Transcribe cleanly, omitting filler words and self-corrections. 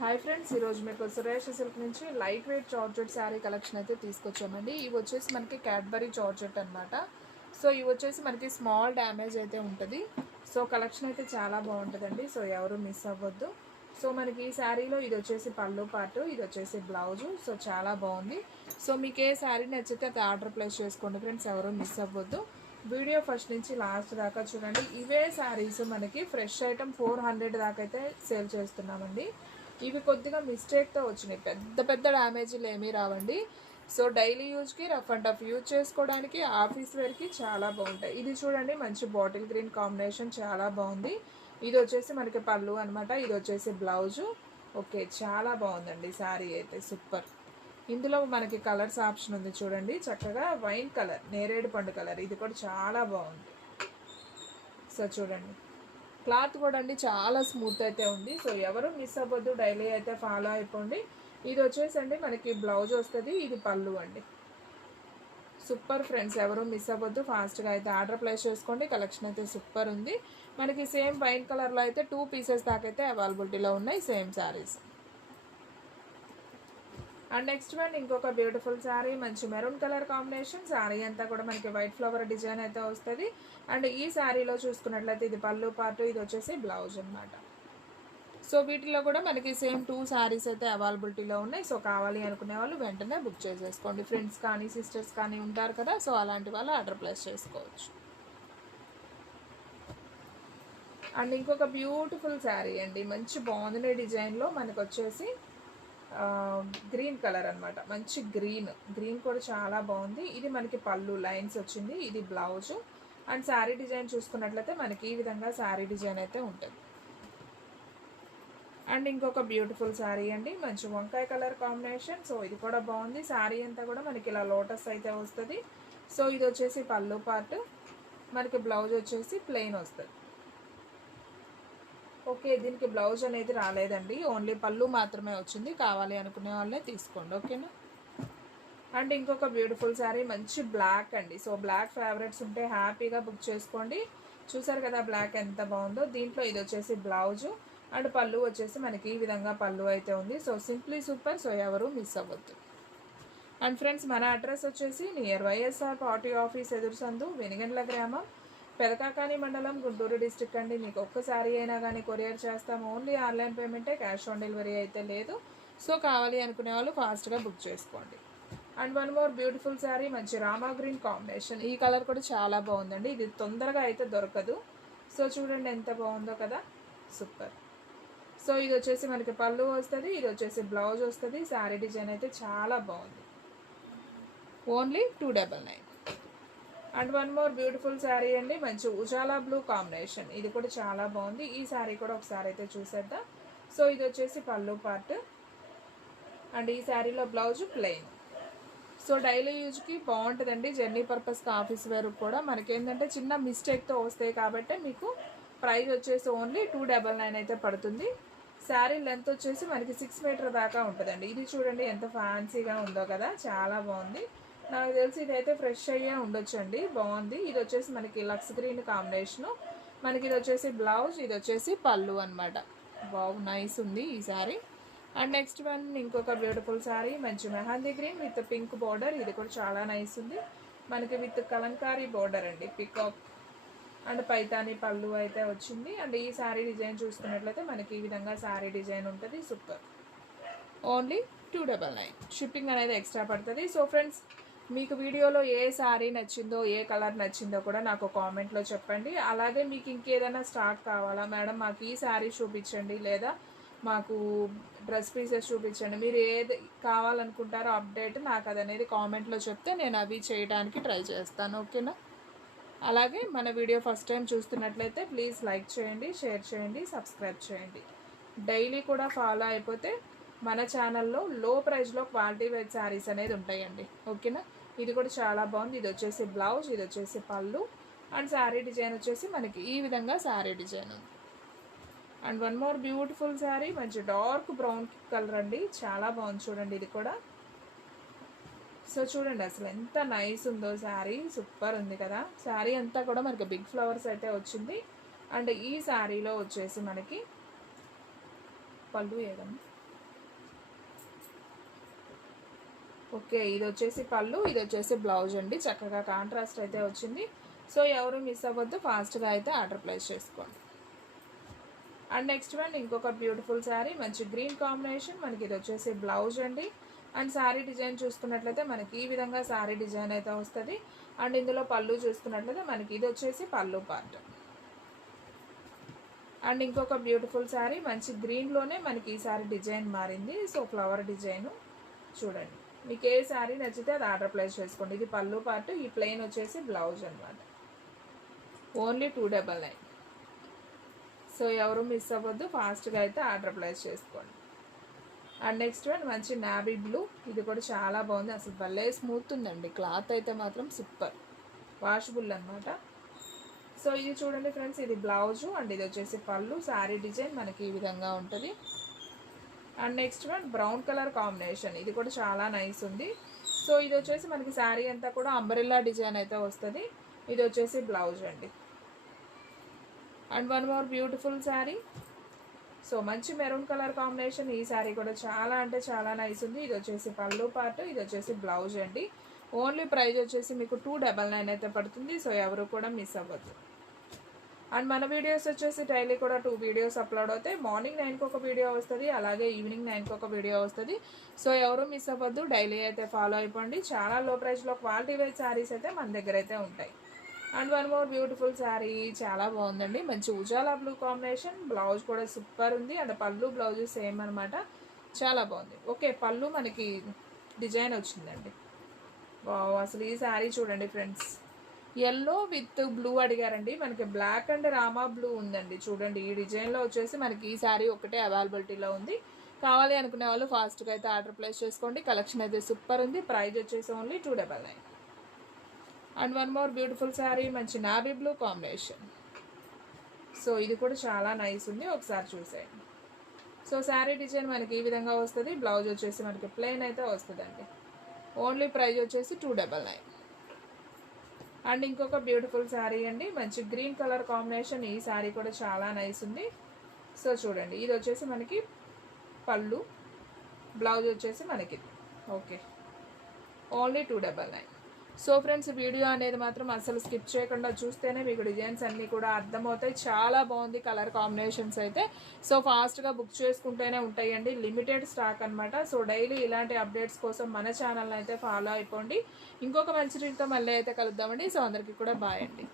Hi friends, ఈరోజు మీకు Suresh silk నుంచి light weight georgette sari collection అయితే తీసుకొచ్చామండి. ఇవి వచ్చేసి మనకి క్యాడ్బరీ జార్జెట్ అనమాట. సో ఇవి వచ్చేసి మనకి స్మాల్ డ్యామేజ్ అయితే ఉంటుంది. సో కలెక్షన్ అయితే చాలా బాగుంటుందండి. సో ఎవరు మిస్ అవ్వద్దు. సో మనకి ఈ శారీలో ఇది వచ్చేసి పళ్ళు పార్టు, ఇది వచ్చేసి బ్లౌజు. సో చాలా బాగుంది. సో మీకు ఏ శారీ నచ్చితే అది ఆర్డర్ ప్లేస్ చేసుకోండి ఫ్రెండ్స్, ఎవరు మిస్ అవ్వద్దు. వీడియో ఫస్ట్ నుంచి లాస్ట్ దాకా చూడండి. ఇవే శారీస్ మనకి ఫ్రెష్ ఐటమ్ 400 దాకా అయితే సేల్ చేస్తున్నామండి. ఇవి కొద్దిగా మిస్టేక్తో వచ్చినాయి, పెద్ద పెద్ద డ్యామేజీలు ఏమీ రావండి. సో డైలీ యూజ్కి, రఫ్ అండ్ టఫ్ యూజ్ చేసుకోవడానికి, ఆఫీస్ వేర్కి చాలా బాగుంటాయి. ఇది చూడండి, మంచి బాటిల్ గ్రీన్ కాంబినేషన్, చాలా బాగుంది. ఇది వచ్చేసి మనకి పళ్ళు అనమాట, ఇది వచ్చేసి బ్లౌజు. ఓకే, చాలా బాగుందండి శారీ అయితే, సూపర్. ఇందులో మనకి కలర్స్ ఆప్షన్ ఉంది చూడండి, చక్కగా వైన్ కలర్, నేరేడు పండు కలర్, ఇది కూడా చాలా బాగుంది. సో చూడండి, క్లాత్ కూడా అండి చాలా స్మూత్ అయితే ఉంది. సో ఎవరు మిస్ అవ్వద్దు, డైలీ అయితే ఫాలో అయిపోండి. ఇది వచ్చేసండి మనకి బ్లౌజ్ వస్తుంది, ఇది పళ్ళు అండి. సూపర్ ఫ్రెండ్స్, ఎవరు మిస్ అవ్వద్దు, ఫాస్ట్గా అయితే ఆర్డర్ ప్లేస్ చేసుకోండి. కలెక్షన్ అయితే సూపర్ ఉంది. మనకి సేమ్ వైన్ కలర్లో అయితే 2 పీసెస్ దాకా అయితే అవైలబిలిటీలో ఉన్నాయి, same saris. And next one ఇంకొక బ్యూటిఫుల్ శారీ, మంచి మెరూన్ కలర్ కాంబినేషన్. శారీ అంతా కూడా మనకి వైట్ ఫ్లవర్ డిజైన్ అయితే వస్తుంది. అండ్ ఈ శారీలో చూసుకున్నట్లయితే ఇది పళ్ళు పార్టు, ఇది వచ్చేసి బ్లౌజ్ అనమాట. సో వీటిలో కూడా మనకి సేమ్ 2 శారీస్ అయితే అవైలబిలిటీలో ఉన్నాయి. సో కావాలి అనుకునే వాళ్ళు వెంటనే బుక్ చేసేసుకోండి. ఫ్రెండ్స్ కానీ సిస్టర్స్ కానీ ఉంటారు కదా, సో అలాంటి వాళ్ళు ఆర్డర్ ప్లేస్ చేసుకోవచ్చు. అండ్ ఇంకొక బ్యూటిఫుల్ శారీ అండి, మంచి బాగుంది డిజైన్లో, మనకు వచ్చేసి గ్రీన్ కలర్ అనమాట, మంచి గ్రీన్ కూడా చాలా బాగుంది. ఇది మనకి పళ్ళు లైన్స్ వచ్చింది, ఇది బ్లౌజు. అండ్ శారీ డిజైన్ చూసుకున్నట్లయితే మనకి ఈ విధంగా శారీ డిజైన్ అయితే ఉంటుంది. అండ్ ఇంకొక బ్యూటిఫుల్ శారీ అండి, మంచి వంకాయ కలర్ కాంబినేషన్. సో ఇది కూడా బాగుంది. శారీ అంతా కూడా మనకి ఇలా లోటస్ అయితే వస్తుంది. సో ఇది వచ్చేసి పళ్ళు పార్ట్, మనకి బ్లౌజ్ వచ్చేసి ప్లెయిన్ వస్తుంది. ఓకే, దీనికి బ్లౌజ్ అనేది రాలేదండి, ఓన్లీ పళ్ళు మాత్రమే వచ్చింది. కావాలి అనుకునే వాళ్ళే తీసుకోండి, ఓకేనా. అండ్ ఇంకొక బ్యూటిఫుల్ శారీ, మంచి బ్లాక్ అండి. సో బ్లాక్ ఫేవరెట్స్ ఉంటే హ్యాపీగా బుక్ చేసుకోండి. చూసారు కదా బ్లాక్ ఎంత బాగుందో. దీంట్లో ఇది వచ్చేసి బ్లౌజు, అండ్ పళ్ళు వచ్చేసి మనకి ఈ విధంగా పళ్ళు అయితే ఉంది. సో సింప్లీ సూపర్, సో ఎవరు మిస్ అవ్వద్దు. అండ్ ఫ్రెండ్స్, మన అడ్రస్ వచ్చేసి నియర్ వైఎస్ఆర్ పార్టీ ఆఫీస్ ఎదురు సందు, వెనిగండ్ల గ్రామం, పెదకాకాని మండలం, గుంటూరు డిస్ట్రిక్ట్ అండి. మీకు ఒక్కసారి అయినా కానీ కొరియర్ చేస్తాము. ఓన్లీ ఆన్లైన్ పేమెంటే, క్యాష్ ఆన్ డెలివరీ అయితే లేదు. సో కావాలి అనుకునే వాళ్ళు ఫాస్ట్గా బుక్ చేసుకోండి. And one more beautiful sari, మంచి రామా గ్రీన్ కాంబినేషన్. ఈ కలర్ కూడా చాలా బాగుందండి, ఇది తొందరగా అయితే దొరకదు. సో చూడండి ఎంత బాగుందో కదా, సూపర్. సో ఇది వచ్చేసి మనకి పళ్ళు వస్తుంది, ఇది వచ్చేసి బ్లౌజ్ వస్తుంది. శారీ డిజైన్ అయితే చాలా బాగుంది, only 299. And one more beautiful sari అండి, మంచి ఉజాలా బ్లూ కాంబినేషన్, ఇది కూడా చాలా బాగుంది. ఈ శారీ కూడా ఒకసారి అయితే చూసేద్దాం. సో ఇది వచ్చేసి పళ్ళు పార్ట్, అండ్ ఈ శారీలో బ్లౌజ్ ప్లెయిన్. సో డైలీ యూజ్కి బాగుంటుందండి, జర్నీ పర్పస్కి, ఆఫీస్ వేర్ కూడా. మనకేంటంటే చిన్న మిస్టేక్తో వస్తాయి కాబట్టి మీకు ప్రైస్ వచ్చేసి ఓన్లీ 299 అయితే పడుతుంది. శారీ లెంత్ వచ్చేసి మనకి 6 మీటర్ దాకా ఉంటుందండి. ఇది చూడండి ఎంత ఫ్యాన్సీగా ఉందో కదా, చాలా బాగుంది. నాకు తెలిసి ఇదైతే ఫ్రెష్ అయ్యే ఉండొచ్చండి, బాగుంది. ఇది వచ్చేసి మనకి లక్స్ గ్రీన్ కాంబినేషను, మనకి ఇది వచ్చేసి బ్లౌజ్, ఇది వచ్చేసి పళ్ళు అనమాట. బాగు నైస్ ఉంది ఈ శారీ. అండ్ నెక్స్ట్ వన్ ఇంకొక బ్యూటిఫుల్ శారీ, మంచి mehndi green with pink border, ఇది కూడా చాలా నైస్ ఉంది. మనకి విత్ కలంకారీ బార్డర్ అండి, పికాక్ అండ్ పైతాని పళ్ళు అయితే వచ్చింది. అండ్ ఈ శారీ డిజైన్ చూసుకున్నట్లయితే మనకి ఈ విధంగా శారీ డిజైన్ ఉంటుంది, సూపర్. ఓన్లీ 299, షిప్పింగ్ అనేది ఎక్స్ట్రా పడుతుంది. సో ఫ్రెండ్స్, మీకు వీడియోలో ఏ శారీ నచ్చిందో, ఏ కలర్ నచ్చిందో కూడా నాకు కామెంట్లో చెప్పండి. అలాగే మీకు ఇంకేదైనా స్టాక్ కావాలా మేడం, మాకు ఈ శారీ చూపించండి, లేదా మాకు డ్రెస్ పీసెస్ చూపించండి, మీరు ఏది కావాలనుకుంటారో అప్డేట్ నాకు అది అనేది కామెంట్లో చెప్తే నేను అవి చేయడానికి ట్రై చేస్తాను, ఓకేనా. అలాగే మన వీడియో ఫస్ట్ టైం చూస్తున్నట్లయితే ప్లీజ్ లైక్ చేయండి, షేర్ చేయండి, సబ్స్క్రైబ్ చేయండి. డైలీ కూడా ఫాలో అయిపోతే మన ఛానల్లో లో ప్రైస్లో క్వాలిటీ వైజ్ శారీస్ అనేది ఉంటాయండి, ఓకేనా. ఇది కూడా చాలా బాగుంది. ఇది వచ్చేసి బ్లౌజ్, ఇది వచ్చేసి పళ్ళు, అండ్ శారీ డిజైన్ వచ్చేసి మనకి ఈ విధంగా శారీ డిజైన్ ఉంది. And one more beautiful sari, మంచి డార్క్ బ్రౌన్ కలర్ అండి, చాలా బాగుంది చూడండి ఇది కూడా. సో చూడండి అసలు ఎంత నైస్ ఉందో శారీ, సూపర్ ఉంది కదా. శారీ అంతా కూడా మనకి బిగ్ ఫ్లవర్స్ అయితే వచ్చింది. అండ్ ఈ శారీలో వచ్చేసి మనకి పళ్ళు ఏదన్నా ఓకే, ఇది వచ్చేసి పళ్ళు, ఇది వచ్చేసి బ్లౌజ్ అండి. చక్కగా కాంట్రాస్ట్ అయితే వచ్చింది. సో ఎవరు మిస్ అవ్వద్దు, ఫాస్ట్గా అయితే ఆర్డర్ ప్లేస్ చేసుకోండి. అండ్ నెక్స్ట్ వన్ ఇంకొక బ్యూటిఫుల్ శారీ, మంచి గ్రీన్ కాంబినేషన్. మనకి ఇది వచ్చేసి బ్లౌజ్ అండి. అండ్ శారీ డిజైన్ చూసుకున్నట్లయితే మనకి ఈ విధంగా శారీ డిజైన్ అయితే వస్తుంది. అండ్ ఇందులో పళ్ళు చూసుకున్నట్లయితే మనకి ఇది వచ్చేసి పళ్ళు పార్ట్. అండ్ ఇంకొక బ్యూటిఫుల్ శారీ, మంచి గ్రీన్లోనే మనకి ఈ శారీ డిజైన్ మారింది. సో ఫ్లవర్ డిజైను చూడండి. మీకు ఏ శారీ నచ్చితే అది ఆర్డర్ ప్లేస్ చేసుకోండి. ఇది పళ్ళు పార్ట్, ఈ ప్లెయిన్ వచ్చేసి బ్లౌజ్ అనమాట. ఓన్లీ 299. సో ఎవరు మిస్ అవ్వద్దు, ఫాస్ట్గా అయితే ఆర్డర్ ప్లేస్ చేసుకోండి. అండ్ నెక్స్ట్ వన్ మంచి నావీ బ్లూ. ఇది కూడా చాలా బాగుంది, అసలు భలే స్మూత్ ఉందండి. క్లాత్ అయితే మాత్రం సూపర్, వాషబుల్ అనమాట. సో ఇది చూడండి ఫ్రెండ్స్, ఇది బ్లౌజు అండ్ ఇది వచ్చేసి పళ్ళు. శారీ డిజైన్ మనకి ఈ విధంగా ఉంటుంది. And next one brown colour combination, ఇది కూడా చాలా నైస్ ఉంది. సో ఇది వచ్చేసి మనకి శారీ అంతా కూడా అంబ్రెల్లా డిజైన్ అయితే వస్తుంది. ఇది వచ్చేసి బ్లౌజ్ అండి. And one more beautiful sari. So మంచి మెరూన్ కలర్ కాంబినేషన్, ఈ శారీ కూడా చాలా అంటే చాలా నైస్ ఉంది. ఇది వచ్చేసి పళ్ళు పార్ట్, ఇది వచ్చేసి బ్లౌజ్ అండి. ఓన్లీ ప్రైస్ వచ్చేసి మీకు 299 అయితే పడుతుంది. సో ఎవరు కూడా మిస్ అవ్వద్దు. అండ్ మన వీడియోస్ వచ్చేసి డైలీ కూడా 2 వీడియోస్ అప్లోడ్ అవుతాయి. మార్నింగ్ 9కి ఒక వీడియో వస్తుంది, అలాగే ఈవినింగ్ 9కి ఒక వీడియో వస్తుంది. సో ఎవరు మిస్ అవ్వద్దు, డైలీ అయితే ఫాలో అయిపోండి. చాలా లో ప్రైస్లో క్వాలిటీ వైజ్ శారీస్ అయితే మన దగ్గర అయితే ఉంటాయి. And one more beautiful sari, చాలా బాగుందండి. మంచి ఉజాలా బ్లూ కాంబినేషన్, బ్లౌజ్ కూడా సూపర్ ఉంది. అండ్ పళ్ళు బ్లౌజ్ సేమ్ అనమాట, చాలా బాగుంది. ఓకే, పళ్ళు మనకి డిజైన్ వచ్చిందండి. అసలు ఈ శారీ చూడండి ఫ్రెండ్స్, ఎల్లో విత్ బ్లూ అడిగారండి. మనకి బ్లాక్ అండ్ రామా బ్లూ ఉందండి. చూడండి, ఈ డిజైన్లో వచ్చేసి మనకి ఈ శారీ ఒకటే అవైలబిలిటీలో ఉంది. కావాలి అనుకునే వాళ్ళు ఫాస్ట్గా అయితే ఆర్డర్ ప్లేస్ చేసుకోండి. కలెక్షన్ అయితే సూపర్ ఉంది. ప్రైస్ వచ్చేసి only 299. And one more beautiful sari, మంచి నావీ బ్లూ కాంబినేషన్. సో ఇది కూడా చాలా నైస్ ఉంది, ఒకసారి చూసేయండి. సో శారీ డిజైన్ మనకి ఈ విధంగా వస్తుంది. బ్లౌజ్ వచ్చేసి మనకి ప్లెయిన్ అయితే వస్తుందండి. ఓన్లీ ప్రైస్ వచ్చేసి 299. అండ్ ఇంకొక బ్యూటిఫుల్ శారీ అండి, మంచి గ్రీన్ కలర్ కాంబినేషన్. ఈ శారీ కూడా చాలా నైస్ ఉంది. సో చూడండి, ఇది వచ్చేసి మనకి పళ్ళు, బ్లౌజ్ వచ్చేసి మనకి okay, only 299. So friends, video అనేది మాత్రం అసలు స్కిప్ చేయకుండా చూస్తేనే మీకు డిజైన్స్ అన్నీ కూడా అర్థమవుతాయి. చాలా బాగుంది కలర్ కాంబినేషన్స్ అయితే. సో ఫాస్ట్గా బుక్ చేసుకుంటేనే ఉంటాయండి, లిమిటెడ్ స్టాక్ అనమాట. సో డైలీ ఇలాంటి అప్డేట్స్ కోసం మన ఛానల్ని అయితే ఫాలో అయిపోండి. ఇంకొక మంచి రీతితో మళ్ళీ అయితే కలుద్దామండి. సో అందరికీ కూడా బాయ్ అండి.